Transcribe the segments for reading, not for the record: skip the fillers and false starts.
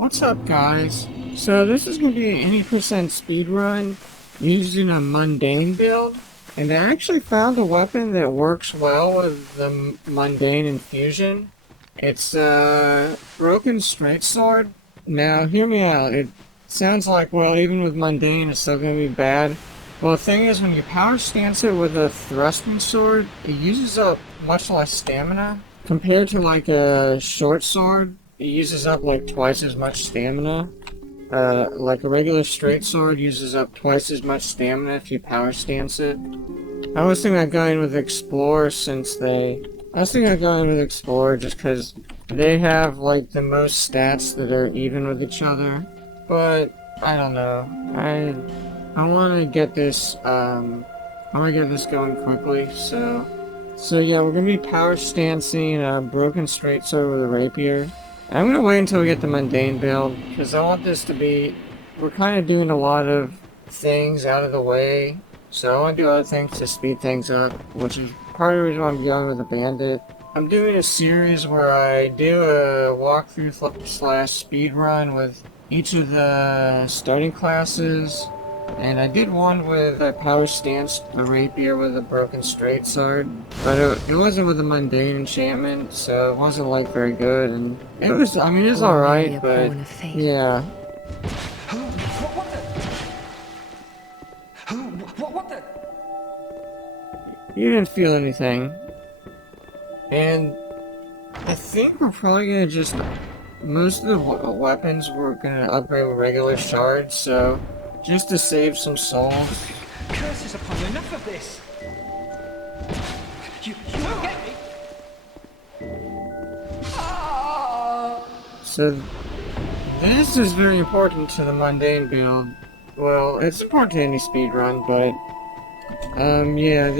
What's up, guys? So this is going to be an 80% speedrun using a mundane build, and I actually found a weapon that works well with the mundane infusion. It's a broken straight sword. Now, hear me out. It sounds like, well, even with mundane, it's still going to be bad. Well, the thing is, when you power stance it with a thrusting sword, it uses up much less stamina compared to like a short sword. It uses up like twice as much stamina. Like a regular straight sword uses up twice as much stamina if you power stance it. I was thinking of going with Explorer just because they have like the most stats that are even with each other. But I don't know. I want to get this going quickly. So yeah, we're gonna be power stancing a broken straight sword with a rapier. I'm gonna wait until we get the mundane build, because I want this to be... We're kind of doing a lot of things out of the way, so I want to do other things to speed things up, which is part of the reason why I'm going with the bandit. I'm doing a series where I do a walkthrough slash speed run with each of the starting classes, and I did one with a power stance, the rapier with a broken straight sword, but it wasn't with a mundane enchantment, so it wasn't like very good, and it was, I mean, it was alright, but yeah. What the? You didn't feel anything. And I think we're probably gonna just, most of the weapons we're gonna upgrade with regular shards, so just to save some souls. Curses upon you, enough of this! You won't get me! So this is very important to the mundane build. Well, it's important to any speedrun, but yeah,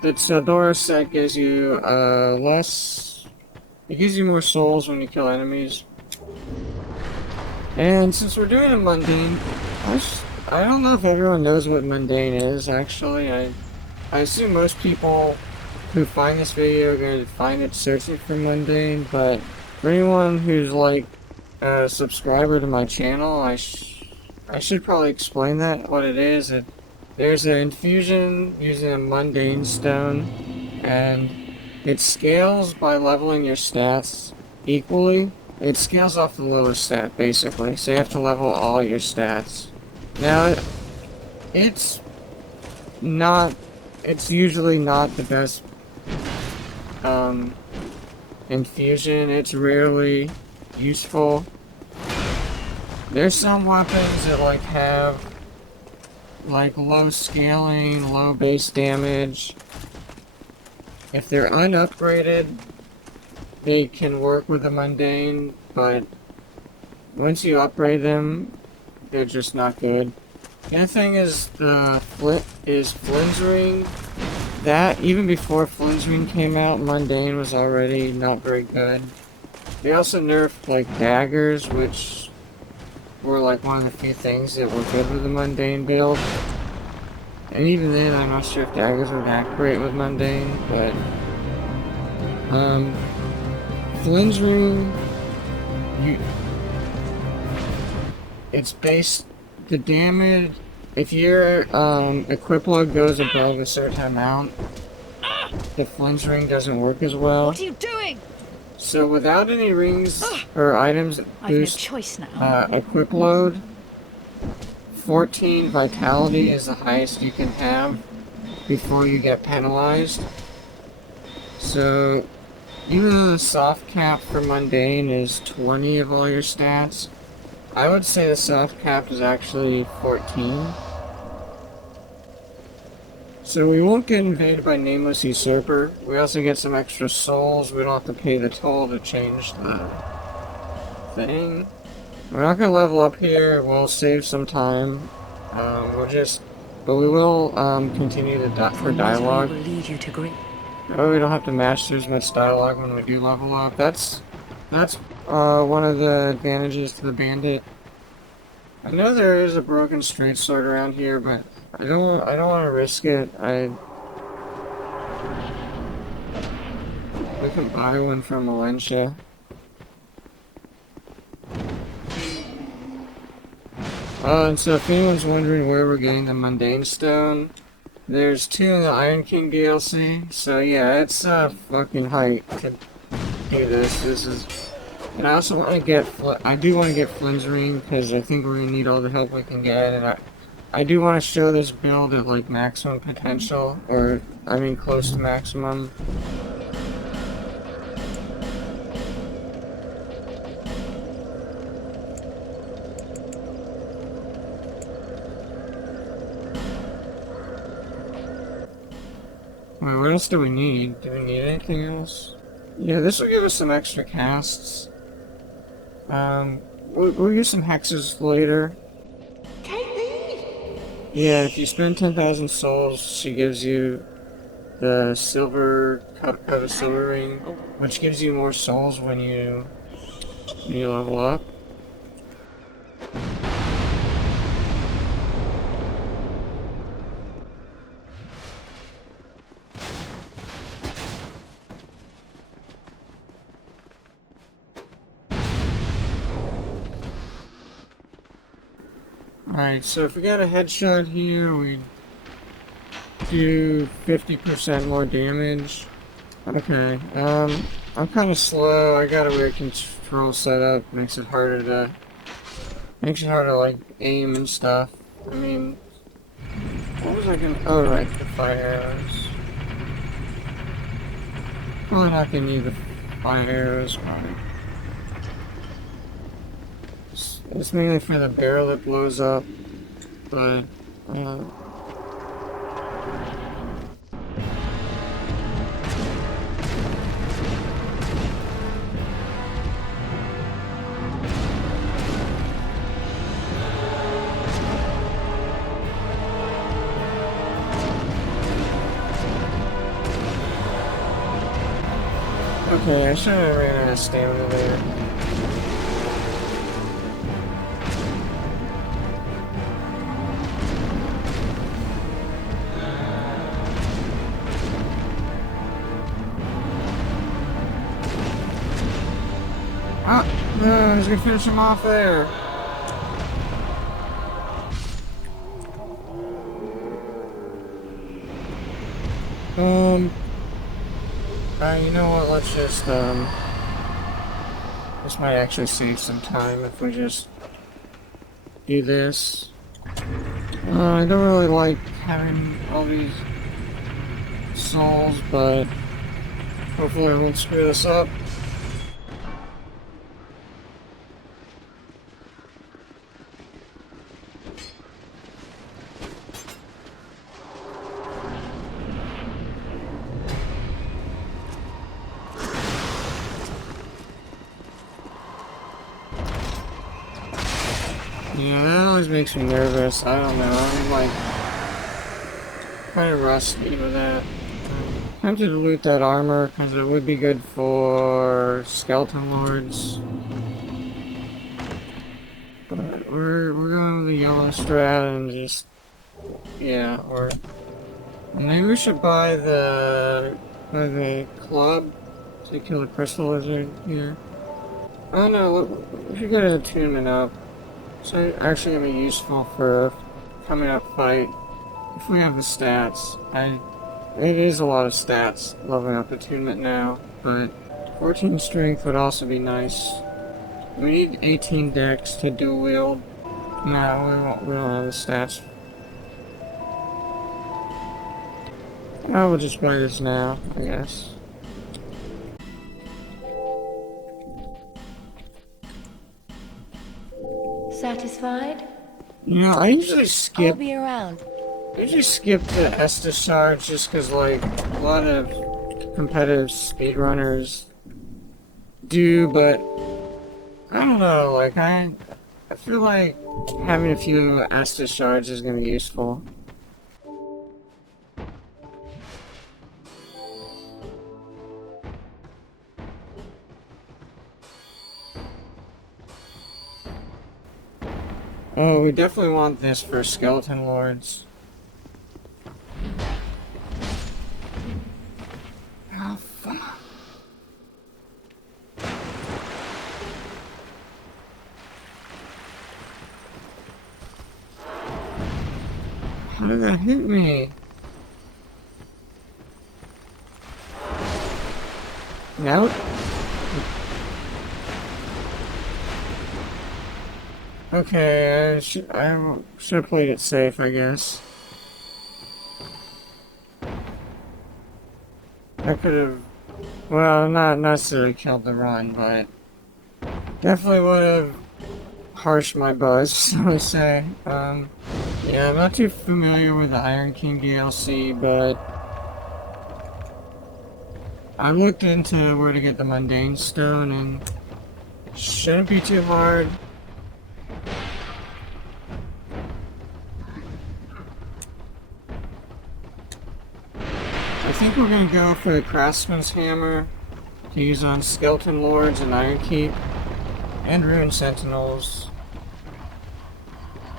the Tsadora set gives you it gives you more souls when you kill enemies. And since we're doing a mundane, I don't know if everyone knows what mundane is, actually. I assume most people who find this video are going to find it searching for mundane, but for anyone who's like a subscriber to my channel, I should probably explain what it is. There's an infusion using a mundane stone, and it scales by leveling your stats equally. It scales off the lowest stat, basically, so you have to level all your stats. Now, it's usually not the best infusion. It's rarely useful. There's some weapons that like have like low scaling, low base damage. If they're unupgraded, they can work with the mundane, but once you upgrade them, they're just not good. The other thing is Flynn's Ring. That, even before Flynn's Ring came out, mundane was already not very good. They also nerfed like daggers, which were like one of the few things that were good with the mundane build. And even then, I'm not sure if daggers would act great with mundane, but Flynn's Ring, it's based, the damage, if your equip load goes above a certain amount, the Flynn's Ring doesn't work as well. What are you doing? So without any rings or items that I've no boost choice now. equip load, 14 vitality is the highest you can have before you get penalized. So even though the soft cap for mundane is 20 of all your stats, I would say the soft cap is actually 14. So we won't get invaded by Nameless Usurper. We also get some extra souls. We don't have to pay the toll to change the thing. We're not going to level up here. We'll save some time. But we will continue for dialogue. Will lead you to great. Oh, we don't have to master as much dialogue when we do level up. That's one of the advantages to the bandit. I know there is a broken straight sword around here, but I don't want to risk it. We can buy one from Valencia. And so if anyone's wondering where we're getting the Mundane Stone, there's 2 in the Iron King DLC. So yeah, it's fucking hype to do this. This is, and I also want to get, I do want to get Flynn's Ring because I think we're gonna need all the help we can get, and I do want to show this build at like maximum potential, or I mean close to maximum. Wait, what else do we need? Do we need anything else? Yeah, this will give us some extra casts. We'll use some hexes later. Yeah, if you spend 10,000 souls, she gives you the silver cut of silver ring, which gives you more souls when you level up. Alright, so if we got a headshot here, we do 50% more damage. Okay, I'm kind of slow. I got a weird control setup. Makes it harder to like aim and stuff. I mean, what was I gonna? Oh right, the fire arrows. Probably not gonna need the fire arrows. Right. It's mainly for the barrel that blows up, but okay, I should have ran out of stamina there. Ah, no, I was gonna finish him off there. You know what, let's just, this might actually save some time if we just do this. I don't really like having all these souls, but hopefully I won't screw this up. Yeah, that always makes me nervous. I don't know. I'm like kind of rusty with that. I'm tempted to loot that armor because it would be good for skeleton lords. But we're going with the yellow strat and just yeah. Or maybe we should buy the club to kill the crystal lizard here. I don't know. We should get an attunement up. So actually gonna be useful for coming up fight if we have the stats. It is a lot of stats leveling up attunement now, but 14 strength would also be nice. We need 18 dex to do wield. No, we don't have the stats. I will just buy this now, I guess. Satisfied? Yeah, I usually skip. I'll be around. I usually skip the Estus charge just because, like, a lot of competitive speedrunners do, but I don't know, like, I feel like having a few Estus shards is going to be useful. Oh, we definitely want this for skeleton lords. Oh, fuck. How did that hit me? Nope. Okay, I should have played it safe, I guess. I could have, well, not necessarily killed the run, but definitely would have harshed my buzz, so to say. Yeah, I'm not too familiar with the Iron King DLC, but I looked into where to get the Mundane Stone, and shouldn't be too hard. I think we're gonna go for the Craftsman's Hammer to use on Skeleton Lords and Iron Keep and Rune Sentinels.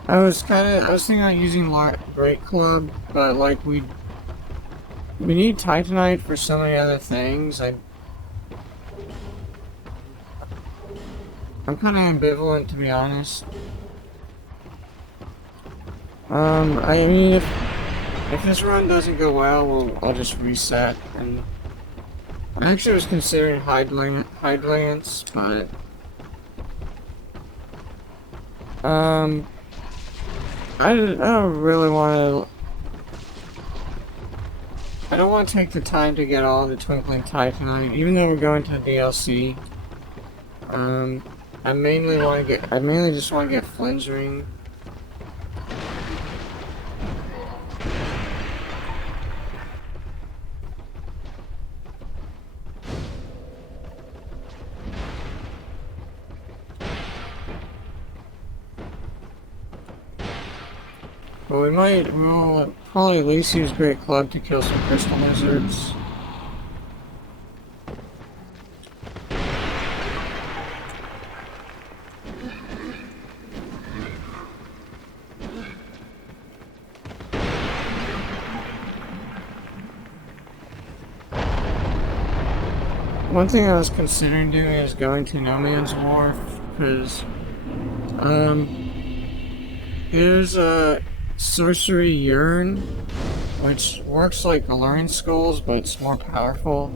I was thinking about using Great Club, but like we need Titanite for so many other things. I'm kind of ambivalent, to be honest. I mean, if this run doesn't go well, I'll just reset. And I actually was considering Hydlance, but I don't really want to. I don't want to take the time to get all the Twinkling Titanite, even though we're going to the DLC. I mainly just want to get Flinge Ring. But we'll probably at least use Great Club to kill some crystal lizards. One thing I was considering doing is going to No Man's Wharf, because there's a Sorcery Urn, which works like Alluring Skulls, but it's more powerful.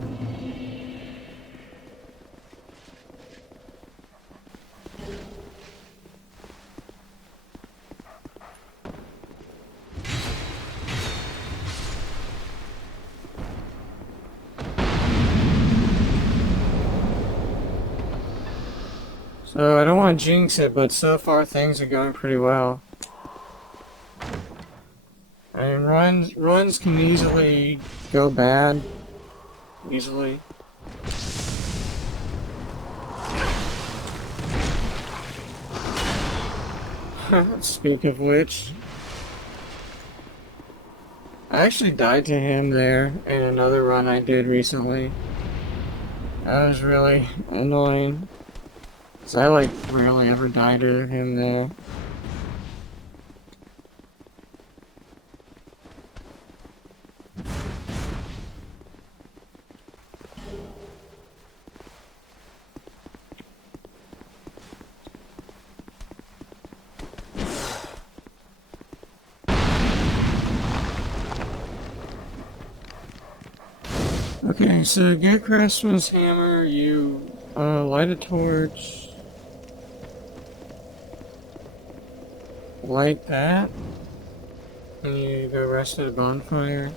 So I don't want to jinx it, but so far things are going pretty well. I mean, runs can easily go bad. Easily. Speak of which, I actually died to him there in another run I did recently. That was really annoying. Cause I like rarely ever die to him there. Okay, so get Craftsman's Hammer, you light a torch. Light that. And you go rest at a bonfire.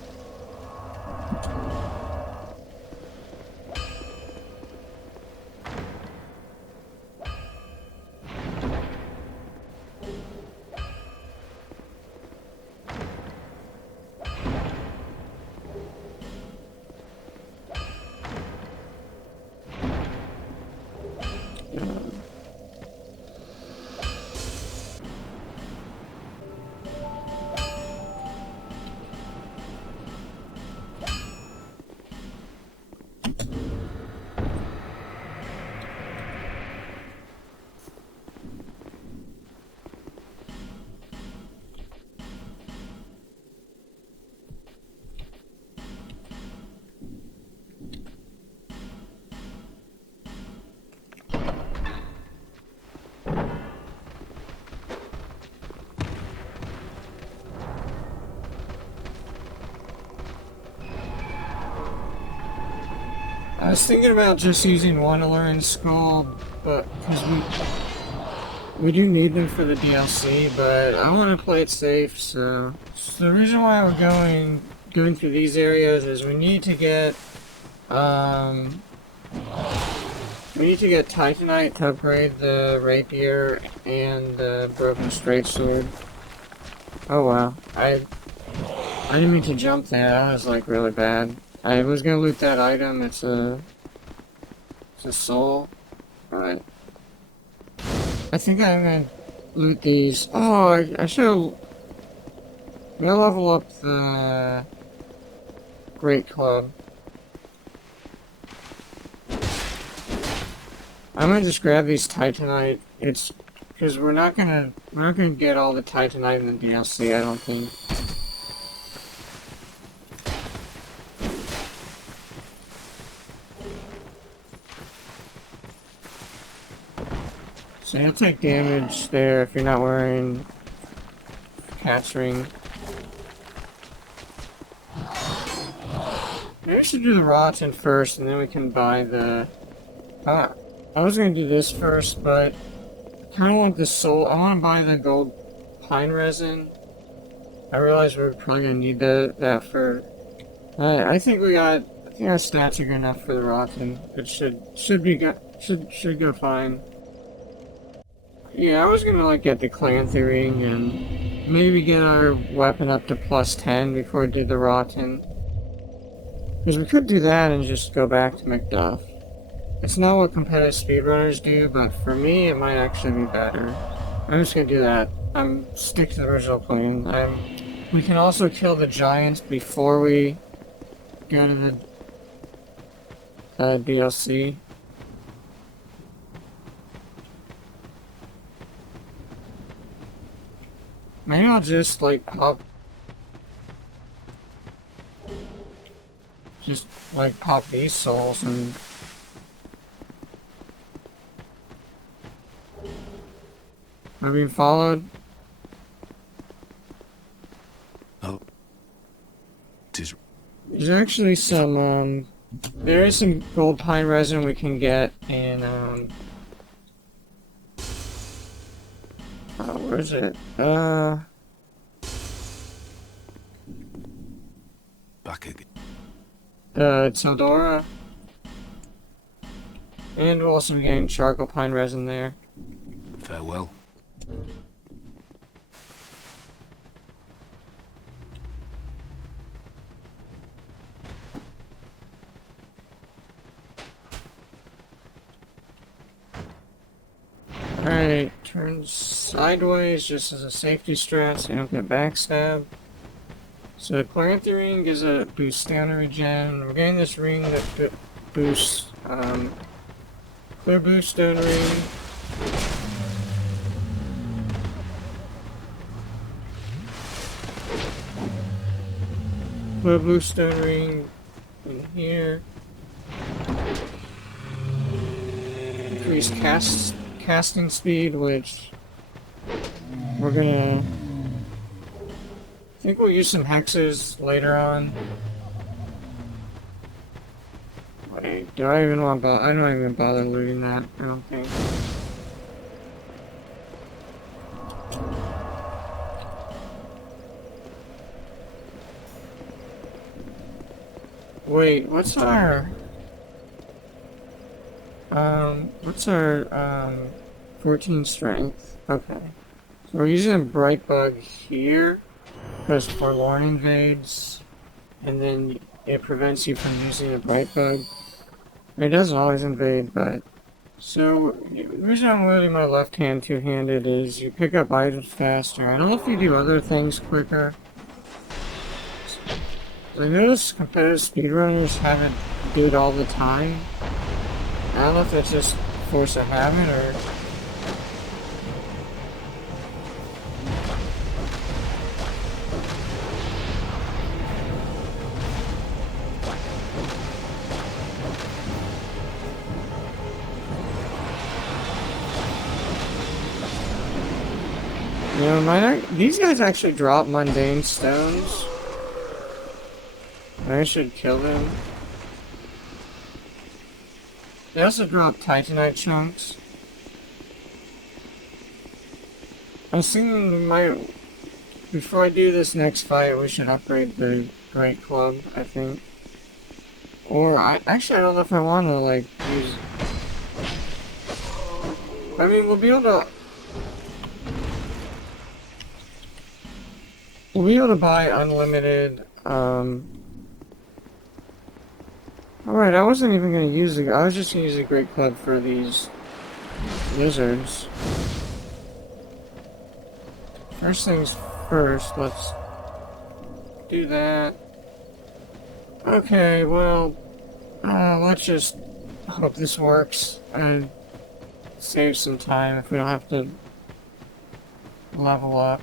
was thinking about just using one alluring skull, but because we do need them for the DLC, but I want to play it safe. So the reason why we're going through these areas is we need to get Titanite to upgrade the rapier and the broken straight sword. Oh wow, I didn't mean to jump there. That was like really bad. I was gonna loot that item. It's a soul, but I think I'm gonna loot these. Oh, I should. I'm gonna level up the Great Club. I'm gonna just grab these Titanite. It's because we're not gonna get all the Titanite in the DLC. I don't think. So you'll take damage there if you're not wearing catch ring. Maybe we should do the rotten first, and then we can buy the. I was gonna do this first, but I kind of want the soul. I want to buy the gold pine resin. I realize we're probably gonna need that for. I think our stats are good enough for the rotten. It should be good. Should go fine. Yeah, I was gonna like get the Clancy ring and maybe get our weapon up to +10 before we did the rotten. Because we could do that and just go back to Macduff. It's not what competitive speedrunners do, but for me it might actually be better. I'm just gonna do that. Stick to the original plan. We can also kill the giants before we go to the DLC. Maybe I'll just like pop these souls and am I being followed? Oh. Tis. There's actually some there is some gold pine resin we can get in where is it? Back again. It's Eldora. And we're also getting charcoal pine resin there. Farewell. Alright, turn sideways just as a safety strat so you don't get backstabbed. So the Claranthe ring gives a boost stamina regen. We're getting this ring that boosts clear boost stone ring. Clear boost stone ring in here. Increase casting speed, which we're gonna. I think we'll use some hexes later on. Wait, do I even want to I don't even bother looting that, I don't think. Wait, what's our 14 strength? Okay. So we're using a bright bug here. Because Forlorn invades, and then it prevents you from using a bright bug. It doesn't always invade, but... So, the reason I'm loading my left hand two-handed is you pick up items faster. I don't know if you do other things quicker. I notice competitive speedrunners haven't do it all the time. I don't know if that's just force of habit or... You know, these guys actually drop mundane stones. I should kill them. They also drop Titanite chunks. I was thinking we might, before I do this next fight, we should upgrade the Great Club, I think. Or, actually I don't know if I want to, like, use... I mean, we'll be able to... We'll be able to buy unlimited, Alright, I wasn't even gonna use the... I was just gonna use the Great Club for these lizards. First things first, let's do that. Okay, well, let's just hope this works and save some time if we don't have to level up.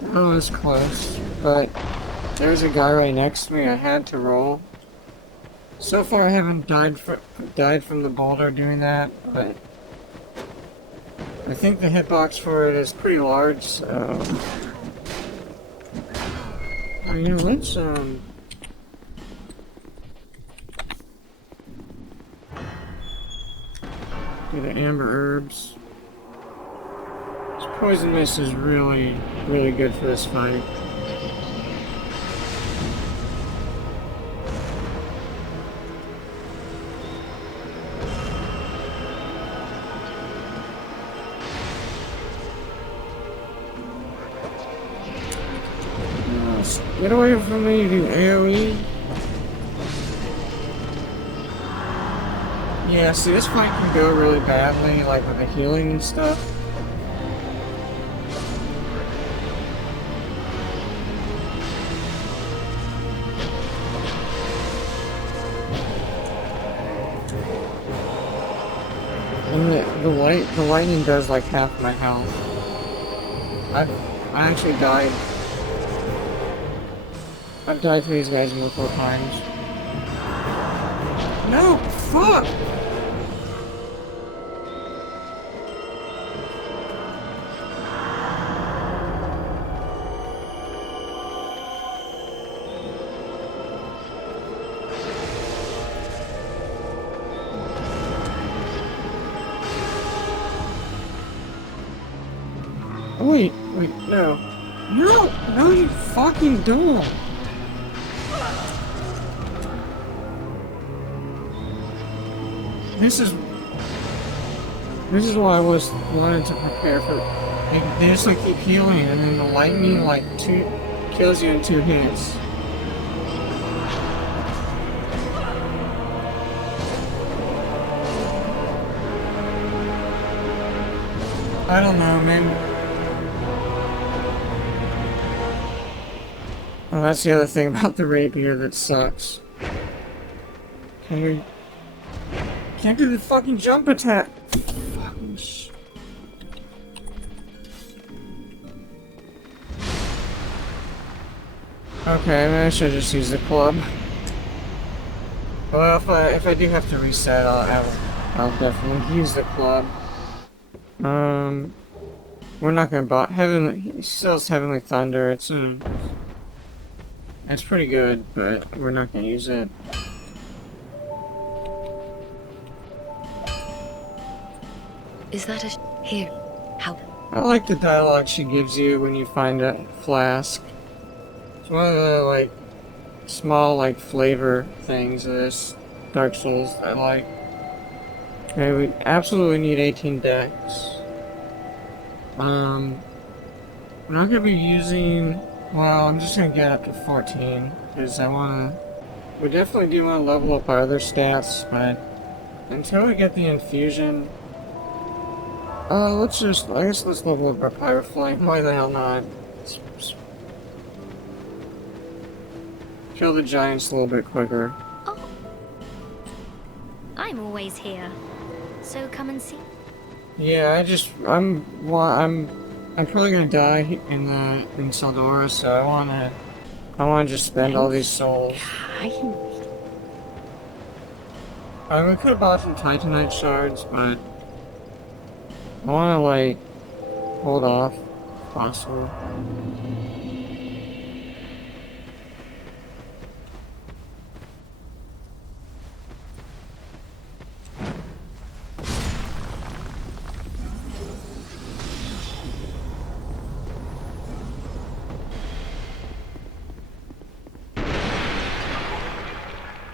That was close, but there's a guy right next to me. I had to roll. So far, I haven't died from the boulder doing that, but I think the hitbox for it is pretty large. So, let's do the amber herbs. Poison mist is really, really good for this fight. Get away from me, you AoE! Yeah, see, this fight can go really badly, like with the healing and stuff. And the lightning does like half my health. I actually died. I've died to these guys multiple times. No! Fuck! Wait, no. No, you fucking don't! This is why I wanted to prepare for. They just like keep healing, and then the lightning like kills you in 2 hits. I don't know, man. Oh, that's the other thing about the rapier that sucks. Can't do the fucking jump attack. Fucking Okay, maybe I should just use the club. Well, if I do have to reset, I'll definitely use the club. We're not gonna buy he sells Heavenly Thunder. It's pretty good, but we're not gonna use it. Is that here? How? I like the dialogue she gives you when you find a flask. It's one of the, like, small, like, flavor things of this Dark Souls I like. Okay, we absolutely need 18 decks. We're not gonna be using... Well, I'm just gonna get up to 14, because we definitely do want to level up our other stats, but until we get the infusion... I guess let's level up our Pyroflame. Why the hell not? Kill the giants a little bit quicker. Oh, I'm always here. So come and see. Yeah, I'm probably gonna die in Saldora, so I wanna just spend all these souls. We could have bought some Titanite shards, but I wanna, like, hold off, if possible.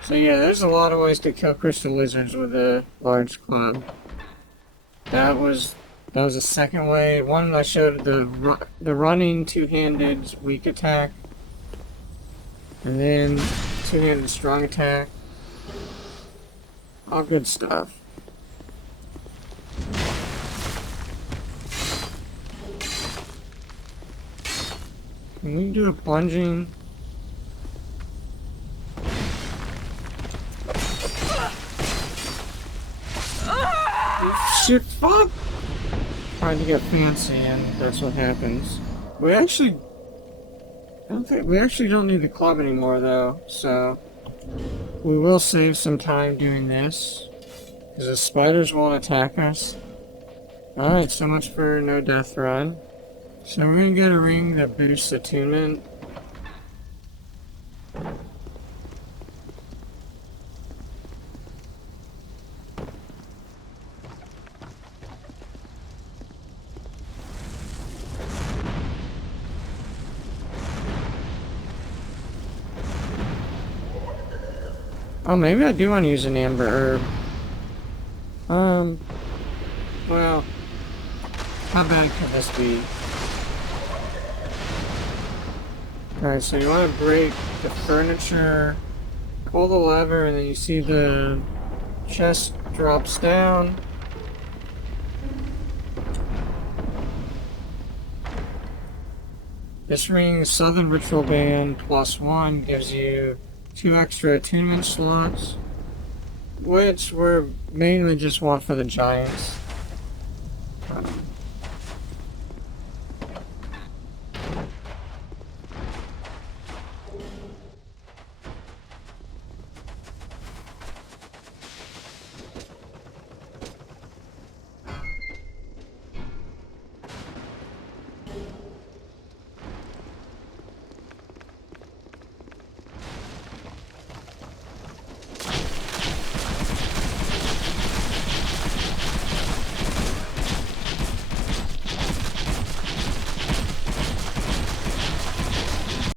So yeah, there's a lot of ways to kill crystal lizards with a large club. That was the second way. One I showed the running two-handed weak attack, and then two-handed strong attack. All good stuff. Can we do a plunging? Shit, fuck! Trying to get fancy, and that's what happens. We actually don't need the club anymore, though. So we will save some time doing this, because the spiders won't attack us. All right, so much for no death run. So we're gonna get a ring that boosts attunement. Oh, maybe I do want to use an amber herb. Well, how bad could this be? Alright, so you want to break the furniture, pull the lever, and then you see the chest drops down. This ring, Southern Ritual Band +1, gives you 2 extra attunement slots, which we're mainly just want for the giants.